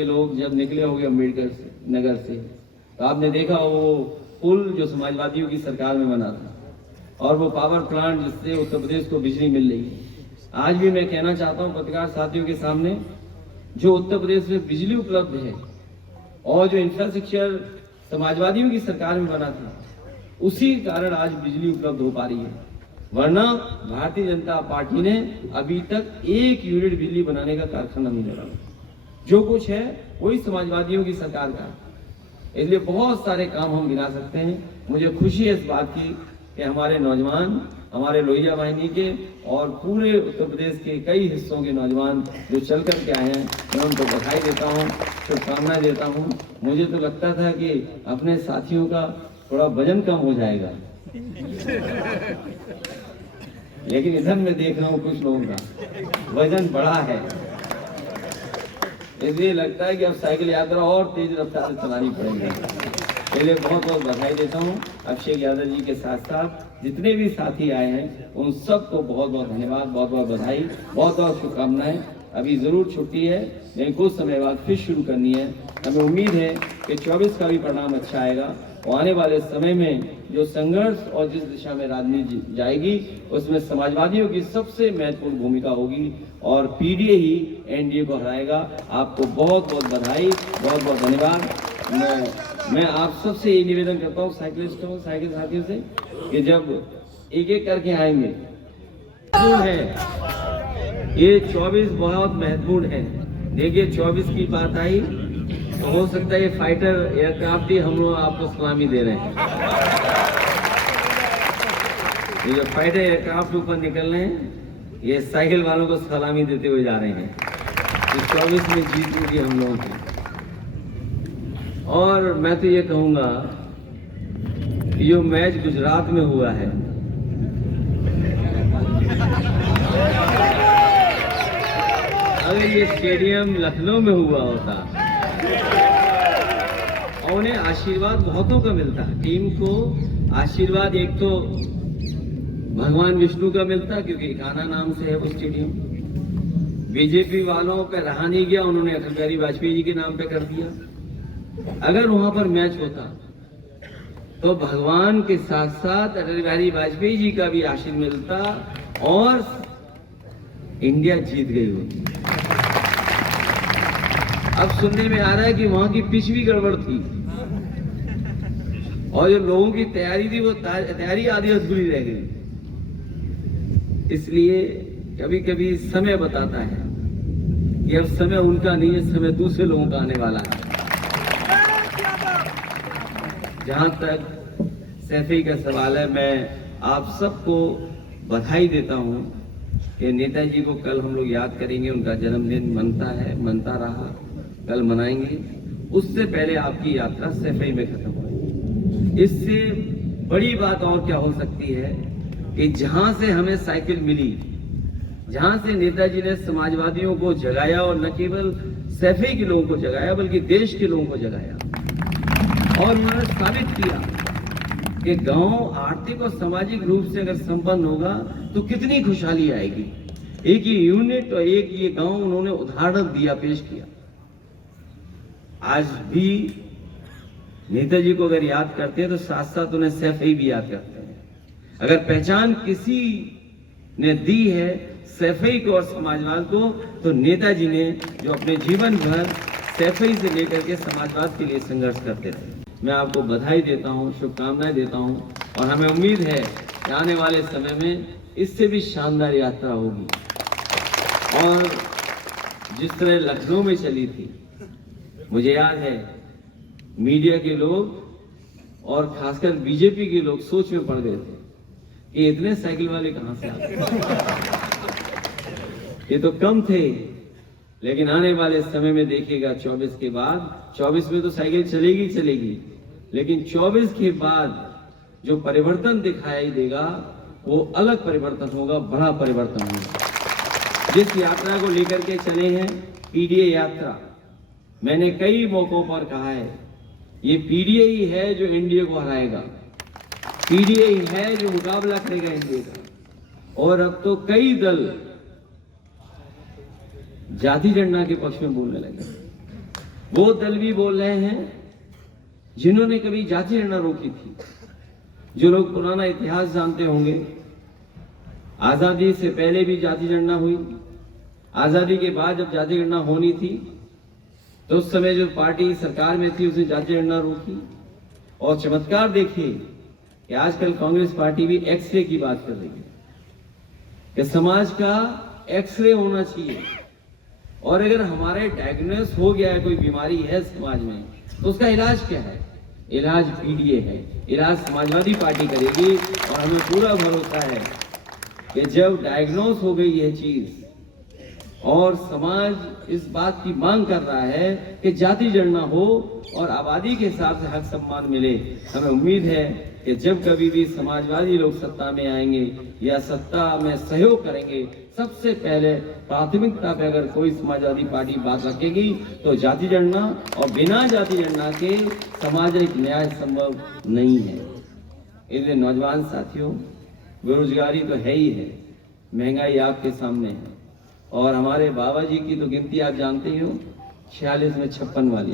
के लोग जब निकले होंगे अम्बेडकर नगर से, तो आपने देखा वो पुल जो समाजवादियों की सरकार में बना था और वो पावर प्लांट जिससे उत्तर प्रदेश को बिजली मिल रही है। आज भी मैं कहना चाहता हूँ पत्रकार साथियों के सामने, जो उत्तर प्रदेश में बिजली उपलब्ध है और जो इंफ्रास्ट्रक्चर समाजवादियों की सरकार में बना था, उसी कारण आज बिजली उपलब्ध हो पा रही है। वरना भारतीय जनता पार्टी ने अभी तक 1 यूनिट बिजली बनाने का कारखाना नहीं लगाया। जो कुछ है वही समाजवादियों की सरकार का। इसलिए बहुत सारे काम हम गिना सकते हैं। मुझे खुशी है इस बात की कि हमारे नौजवान, हमारे लोहिया वाहिनी के और पूरे उत्तर प्रदेश के कई हिस्सों के नौजवान जो चल कर के आए हैं, मैं उनको बधाई देता हूँ, शुभकामनाएं देता हूँ। मुझे तो लगता था कि अपने साथियों का थोड़ा वजन कम हो जाएगा, लेकिन इधर मैं देख रहा हूँ कुछ लोगों का वजन बढ़ा है। इसलिए लगता है कि अब साइकिल यात्रा और तेज रफ्तार से चलानी पड़ेगी। इसलिए बहुत बहुत बधाई देता हूँ अभिषेक यादव जी के साथ साथ जितने भी साथी आए हैं, उन सबको बहुत बहुत धन्यवाद, बहुत बहुत बधाई, बहुत बहुत शुभकामनाएं। अभी जरूर छुट्टी है, लेकिन कुछ समय बाद फिर शुरू करनी है। हमें उम्मीद है कि 24 का भी परिणाम अच्छा आएगा और आने वाले समय में जो संघर्ष और जिस दिशा में राजनीति जाएगी, उसमें समाजवादियों की सबसे महत्वपूर्ण भूमिका होगी और पीडीए ही एनडीए को हराएगा। आपको बहुत बहुत बधाई, बहुत बहुत धन्यवाद। मैं आप सबसे ये निवेदन करता हूँ साइकिलिस्टों, साइकिल साथियों से, कि जब एक एक करके आएंगे है, ये 24 बहुत महत्वपूर्ण है। देखिए 24 की बात आई तो हो सकता है ये फाइटर एयरक्राफ्ट ही हम लोग आपको सलामी दे रहे हैं। ये जो फाइटर एयरक्राफ्ट ऊपर निकल रहे हैं, ये साइकिल वालों को सलामी देते हुए जा रहे हैं। इस 24 में जीत होगी हम लोगों की। और मैं तो ये कहूँगा कि जो मैच गुजरात में हुआ है, अगर ये स्टेडियम लखनऊ में हुआ होता और उन्हें आशीर्वाद बहुतों का मिलता, टीम को आशीर्वाद एक तो भगवान विष्णु का मिलता क्योंकि कान्हा नाम से है वो स्टेडियम। बीजेपी वालों पे रहा नहीं गया, उन्होंने अटल बिहारी वाजपेयी जी के नाम पे कर दिया। अगर वहां पर मैच होता तो भगवान के साथ साथ अटल बिहारी वाजपेयी जी का भी आशीर्वाद मिलता और इंडिया जीत गई होती। अब सुनने में आ रहा है कि वहां की पिच भी गड़बड़ थी और जो लोगों की तैयारी थी वो तैयारी आधी अधूरी रह गई। इसलिए कभी कभी समय बताता है कि अब समय उनका नहीं है, समय दूसरे लोगों का आने वाला है। जहां तक सैफी का सवाल है, मैं आप सबको बधाई देता हूं कि नेताजी को कल हम लोग याद करेंगे। उनका जन्मदिन मनता है, मनता रहा, कल मनाएंगे। उससे पहले आपकी यात्रा सैफई में खत्म हुई। इससे बड़ी बात और क्या हो सकती है कि जहां से हमें साइकिल मिली, जहां से नेताजी ने समाजवादियों को जगाया और न केवल सैफई के लोगों को जगाया बल्कि देश के लोगों को जगाया और उन्होंने साबित किया कि गांव आर्थिक और सामाजिक रूप से अगर संपन्न होगा तो कितनी खुशहाली आएगी। एक ये यूनिट और एक ये गांव उन्होंने उदाहरण दिया, पेश किया। आज भी नेताजी को अगर याद करते हैं तो साथ साथ उन्हें सैफई भी याद करते हैं। अगर पहचान किसी ने दी है सैफई को और समाजवाद को, तो नेताजी ने, जो अपने जीवन भर सैफई से लेकर के समाजवाद के लिए संघर्ष करते थे। मैं आपको बधाई देता हूं, शुभकामनाएं देता हूं और हमें उम्मीद है कि आने वाले समय में इससे भी शानदार यात्रा होगी। और जिस तरह लखनऊ में चली थी, मुझे याद है मीडिया के लोग और खासकर बीजेपी के लोग सोच में पड़ गए थे कि इतने साइकिल वाले कहां से आते, ये तो कम थे। लेकिन आने वाले समय में देखिएगा 24 के बाद, 24 में तो साइकिल चलेगी चलेगी, लेकिन 24 के बाद जो परिवर्तन दिखाई देगा वो अलग परिवर्तन होगा, बड़ा परिवर्तन होगा। जिस यात्रा को लेकर के चले हैं, पीडीए यात्रा, मैंने कई मौकों पर कहा है ये पीडीए ही है जो एनडीए को हराएगा, पीडीए ही है जो मुकाबला करेगा एनडीए का। और अब तो कई दल जाति जनगणना के पक्ष में बोलने लगे। वो दल भी बोल रहे हैं जिन्होंने कभी जाति जनगणना रोकी थी। जो लोग पुराना इतिहास जानते होंगे, आजादी से पहले भी जाति जनगणना हुई, आजादी के बाद जब जाति जनगणना होनी थी तो उस समय जो पार्टी सरकार में थी उसने जाति जनगणना रोकी। और चमत्कार देखिए कि आजकल कांग्रेस पार्टी भी एक्सरे की बात कर रही है कि समाज का एक्सरे होना चाहिए, और अगर हमारे डायग्नोस हो गया है, कोई बीमारी है समाज में, तो उसका इलाज क्या है? इलाज पीडीए है, इलाज समाजवादी पार्टी करेगी। और हमें पूरा भरोसा है कि जब डायग्नोस हो गई यह चीज और समाज इस बात की मांग कर रहा है कि जाति जनगणना हो और आबादी के हिसाब से हक सम्मान मिले, हमें उम्मीद है कि जब कभी भी समाजवादी लोग सत्ता में आएंगे या सत्ता में सहयोग करेंगे, सबसे पहले प्राथमिकता पे अगर कोई समाजवादी पार्टी बात रखेगी तो जाति जनगणना, और बिना जाति जनगणना के सामाजिक न्याय संभव नहीं है। इसलिए नौजवान साथियों, बेरोजगारी तो है ही है, महंगाई आपके सामने है, और हमारे बाबा जी की तो गिनती आप जानते ही हो, 46 में 56 वाली।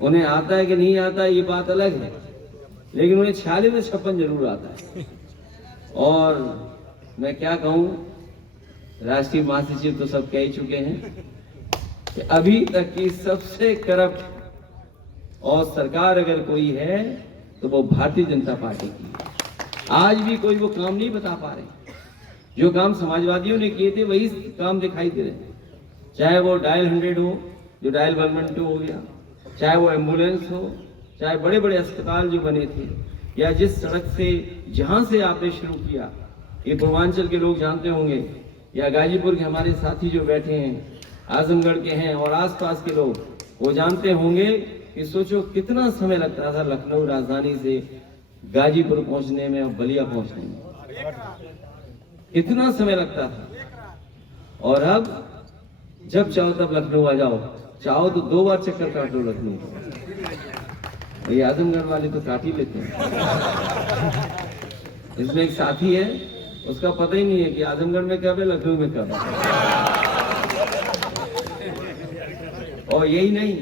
उन्हें आता है कि नहीं आता ये बात अलग है, लेकिन उन्हें 46 में 56 जरूर आता है। और मैं क्या कहूं, राष्ट्रीय महासचिव तो सब कह ही चुके हैं कि अभी तक की सबसे करप्ट और सरकार अगर कोई है तो वो भारतीय जनता पार्टी की है। आज भी कोई वो काम नहीं बता पा रहे। जो काम समाजवादियों ने किए थे वही काम दिखाई दे रहे हैं, चाहे वो डायल 100 हो, जो डायल 112 हो गया, चाहे वो एम्बुलेंस हो, चाहे बड़े बड़े अस्पताल जो बने थे, या जिस सड़क से जहां से आपने शुरू किया, ये पूर्वांचल के लोग जानते होंगे, या गाजीपुर के हमारे साथी जो बैठे हैं, आजमगढ़ के हैं और आसपास के लोग, वो जानते होंगे कि सोचो कितना समय लगता था लखनऊ राजधानी से गाजीपुर पहुंचने में और बलिया पहुंचने में, कितना समय लगता था। और अब जब चाहो तब लखनऊ आ जाओ, चाहो तो 2 बार चक्कर काट लो लखनऊ। ये आजमगढ़ वाले तो काट ही लेते हैं। इसमें एक साथी है, उसका पता ही नहीं है कि आजमगढ़ में कब है, लखनऊ में कब है। और यही नहीं,